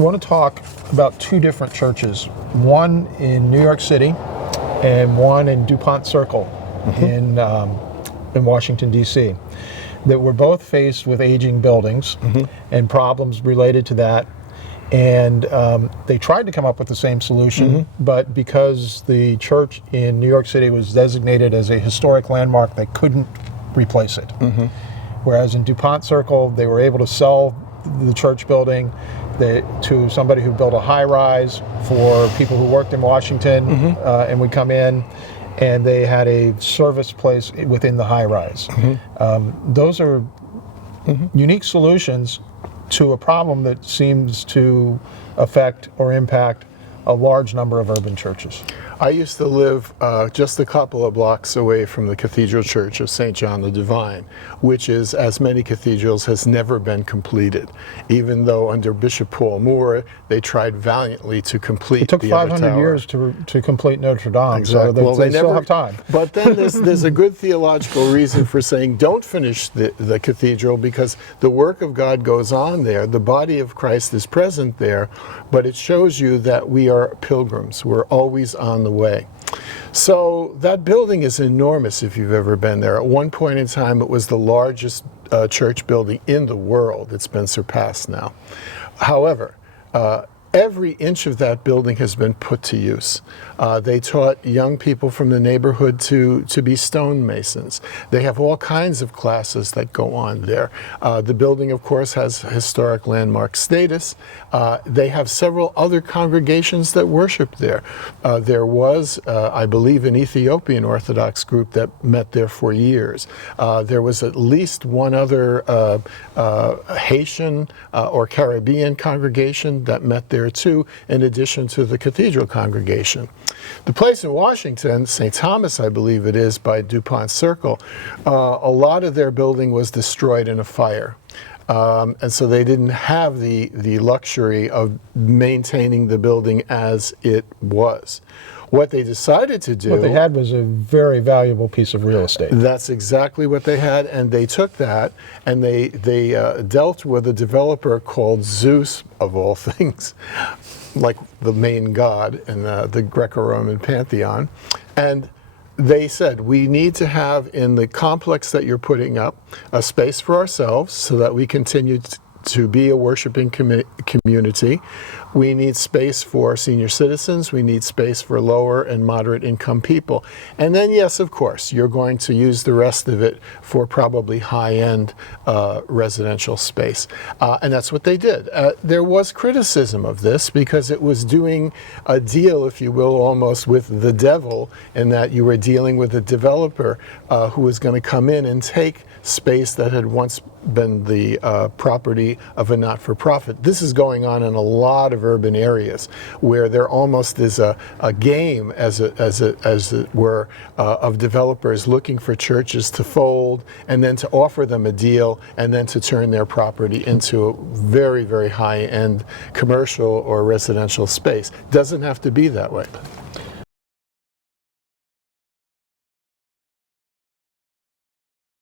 I want to talk about two different churches, one in New York City and one in DuPont Circle in Washington, D.C., that were both faced with aging buildings and problems related to that. And they tried to come up with the same solution, but because the church in New York City was designated as a historic landmark, they couldn't replace it. Whereas in DuPont Circle, they were able to sell the church building to somebody who built a high-rise for people who worked in Washington and would come in, and they had a service place within the high-rise. Those are unique solutions to a problem that seems to affect or impact a large number of urban churches. I used to live just a couple of blocks away from the Cathedral Church of St. John the Divine, which is, as many cathedrals, has never been completed. Even though under Bishop Paul Moore, they tried valiantly to complete the other tower. It took 500 years to complete Notre Dame, exactly. So they still have time. But then there's a good theological reason for saying don't finish the cathedral, because the work of God goes on there. The body of Christ is present there, but it shows you that we are pilgrims. We're always on the way. So that building is enormous if you've ever been there. At one point in time, it was the largest church building in the world. It's been surpassed now. However, every inch of that building has been put to use. They taught young people from the neighborhood to be stonemasons. They have all kinds of classes that go on there. The building, of course, has historic landmark status. They have several other congregations that worship there. There was, I believe, an Ethiopian Orthodox group that met there for years. There was at least one other Haitian or Caribbean congregation that met there too, in addition to the cathedral congregation. The place in Washington, St. Thomas, I believe it is, by DuPont Circle, a lot of their building was destroyed in a fire. And so they didn't have the luxury of maintaining the building as it was. What they decided to do... What they had was a very valuable piece of real estate. That's exactly what they had, and they took that and they dealt with a developer called Zeus, of all things, like the main god in the Greco-Roman pantheon. And they said, we need to have in the complex that you're putting up a space for ourselves so that we continue to be a worshiping community. We need space for senior citizens. We need space for lower and moderate income people. And then, yes, of course, you're going to use the rest of it for probably high-end residential space. And that's what they did. There was criticism of this because it was doing a deal, if you will, almost with the devil, in that you were dealing with a developer who was going to come in and take space that had once been the property of a not-for-profit. This is going on in a lot of urban areas where there almost is a game, as it were, of developers looking for churches to fold and then to offer them a deal and then to turn their property into a very, very high-end commercial or residential space. Doesn't have to be that way.